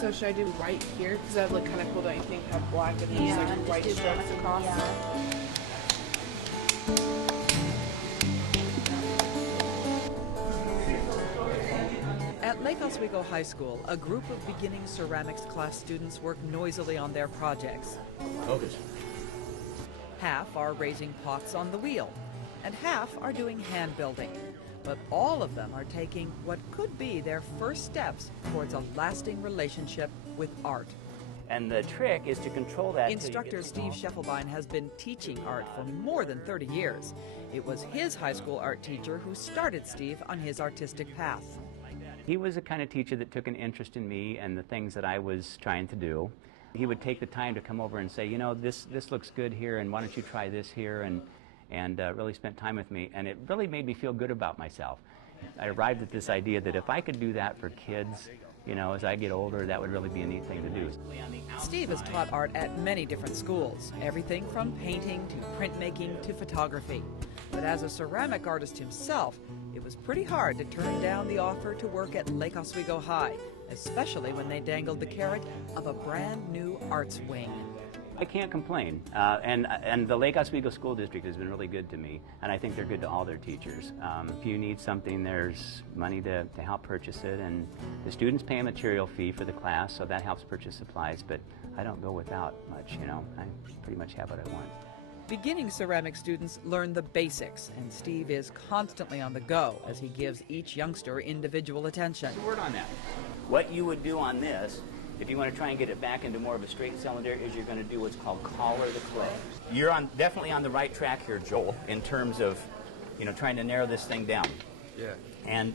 So should I do right here? Because that look kind of cool, don't you think? Have black and Yeah, just like just white do stripes black, across. yeah. At Lake Oswego High School, a group of beginning ceramics class students work noisily on their projects. Focus. Half are raising pots on the wheel, and half are doing hand building. But all of them are taking what could be their first steps towards a lasting relationship with art. And the trick is to control that. Instructor Steve Scheffelbein has been teaching art for more than 30 years. It was his high school art teacher who started Steve on his artistic path. He was the kind of teacher that took an interest in me and the things that I was trying to do. He would take the time to come over and say, you know, this looks good here, and why don't you try this here, and really spent time with me. And it really made me feel good about myself. I arrived at this idea that if I could do that for kids, you know, as I get older, that would really be a neat thing to do. Steve has taught art at many different schools, everything from painting to printmaking to photography. But as a ceramic artist himself, it was pretty hard to turn down the offer to work at Lake Oswego High, especially when they dangled the carrot of a brand new arts wing. I can't complain, and the Lake Oswego School District has been really good to me, and I think they're good to all their teachers. If you need something, there's money to help purchase it, and the students pay a material fee for the class, so that helps purchase supplies, but I don't go without much, you know. I pretty much have what I want. Beginning ceramic students learn the basics, and Steve is constantly on the go as he gives each youngster individual attention. Word on that. What you would do on this, if you want to try and get it back into more of a straight cylinder, is you're going to do what's called collar the clay. You're definitely on the right track here, Joel, in terms of, you know, trying to narrow this thing down. Yeah. And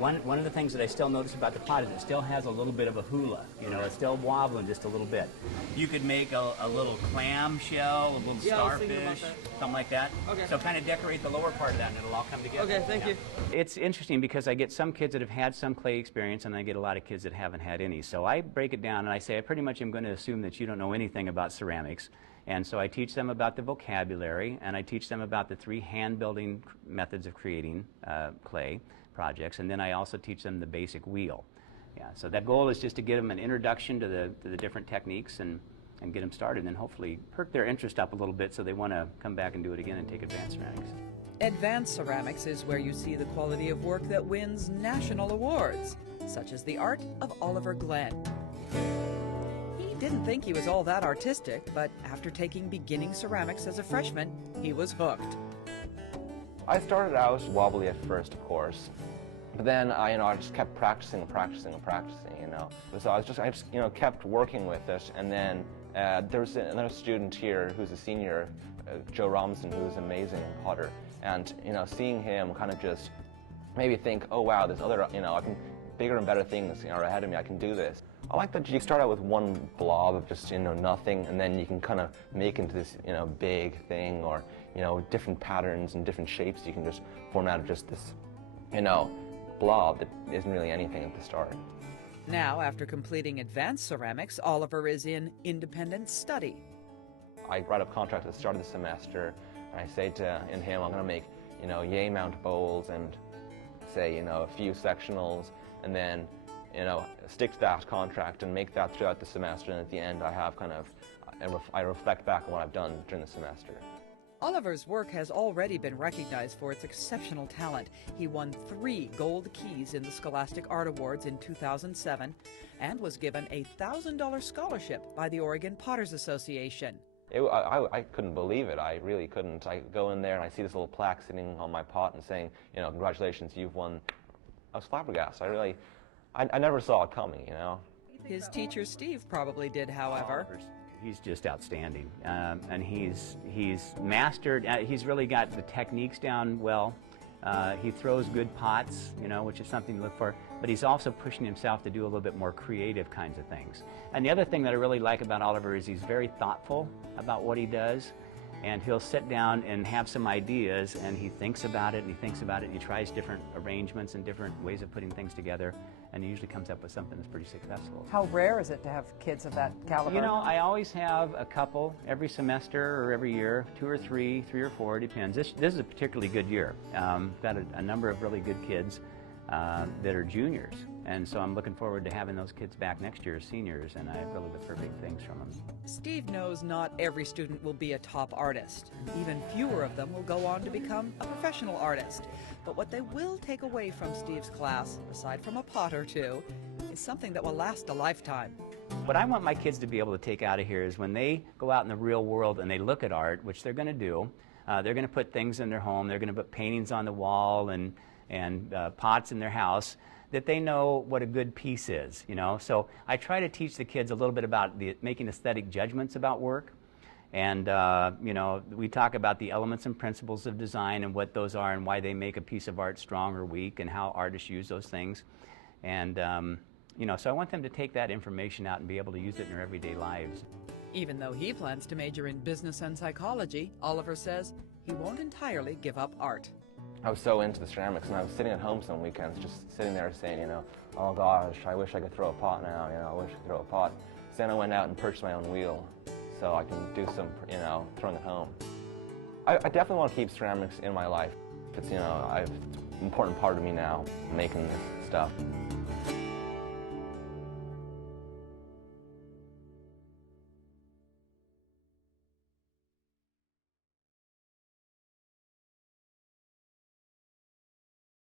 one of the things that I still notice about the pot is it still has a little bit of a hula. You know, it's still wobbling just a little bit. You could make a little clam shell, a little starfish, something like that. Okay. So kind of decorate the lower part of that and it'll all come together. Okay, thank you. It's interesting because I get some kids that have had some clay experience and I get a lot of kids that haven't had any. So I break it down and I say I pretty much am going to assume that you don't know anything about ceramics. And so I teach them about the vocabulary, and I teach them about the 3 hand-building methods of creating clay projects, and then I also teach them the basic wheel. Yeah, so that goal is just to give them an introduction to the different techniques and get them started, and then hopefully perk their interest up a little bit so they want to come back and do it again and take advanced ceramics. Advanced ceramics is where you see the quality of work that wins national awards, such as the art of Oliver Glenn. He didn't think he was all that artistic, but after taking beginning ceramics as a freshman, he was hooked. I started out wobbly at first, of course, but then I just kept practicing, you know. So I just kept working with it, and then there was another student here who's a senior, Joe Robinson, who's an amazing potter, and seeing him kind of just made me think, oh wow, there's other, I can bigger and better things are ahead of me. I can do this. I like that you start out with one blob of just nothing, and then you can kind of make into this big thing, or different patterns and different shapes you can just form out of just this blob that isn't really anything at the start. Now, after completing advanced ceramics, Oliver is in independent study. I write up contracts at the start of the semester, and I say to him, I'm going to make yay amount bowls and say a few sectionals, and then stick to that contract and make that throughout the semester, and at the end I have I reflect back on what I've done during the semester. Oliver's work has already been recognized for its exceptional talent. He won 3 gold keys in the Scholastic Art Awards in 2007 and was given a $1,000 scholarship by the Oregon Potters Association. I couldn't believe it. I really couldn't. I go in there and I see this little plaque sitting on my pot and saying, congratulations, you've won. I was flabbergasted. I never saw it coming, His teacher Steve probably did, however. He's just outstanding, and he's mastered. He's really got the techniques down well. He throws good pots, which is something to look for. But he's also pushing himself to do a little bit more creative kinds of things. And the other thing that I really like about Oliver is he's very thoughtful about what he does. And he'll sit down and have some ideas, and he thinks about it, and he thinks about it, and he tries different arrangements and different ways of putting things together, and he usually comes up with something that's pretty successful. How rare is it to have kids of that caliber? I always have a couple every semester or every year, 2 or 3, 3 or 4, depends. This is a particularly good year. Got a number of really good kids that are juniors, And so I'm looking forward to having those kids back next year as seniors, and I really look for big things from them. Steve knows not every student will be a top artist. Even fewer of them will go on to become a professional artist. But what they will take away from Steve's class, aside from a pot or two, is something that will last a lifetime. What I want my kids to be able to take out of here is when they go out in the real world and they look at art, which they're going to do, they're going to put things in their home, they're going to put paintings on the wall and pots in their house, that they know what a good piece is, you know. So I try to teach the kids a little bit about making aesthetic judgments about work. And, you know, we talk about the elements and principles of design and what those are and why they make a piece of art strong or weak and how artists use those things. And, you know, so I want them to take that information out and be able to use it in their everyday lives. Even though he plans to major in business and psychology, Oliver says he won't entirely give up art. I was so into the ceramics, and I was sitting at home some weekends just sitting there saying, you know, oh gosh, I wish I could throw a pot now, you know, I wish I could throw a pot. So then I went out and purchased my own wheel so I can do some, you know, throwing at home. I definitely want to keep ceramics in my life. It's, you know, it's an important part of me now, making this stuff.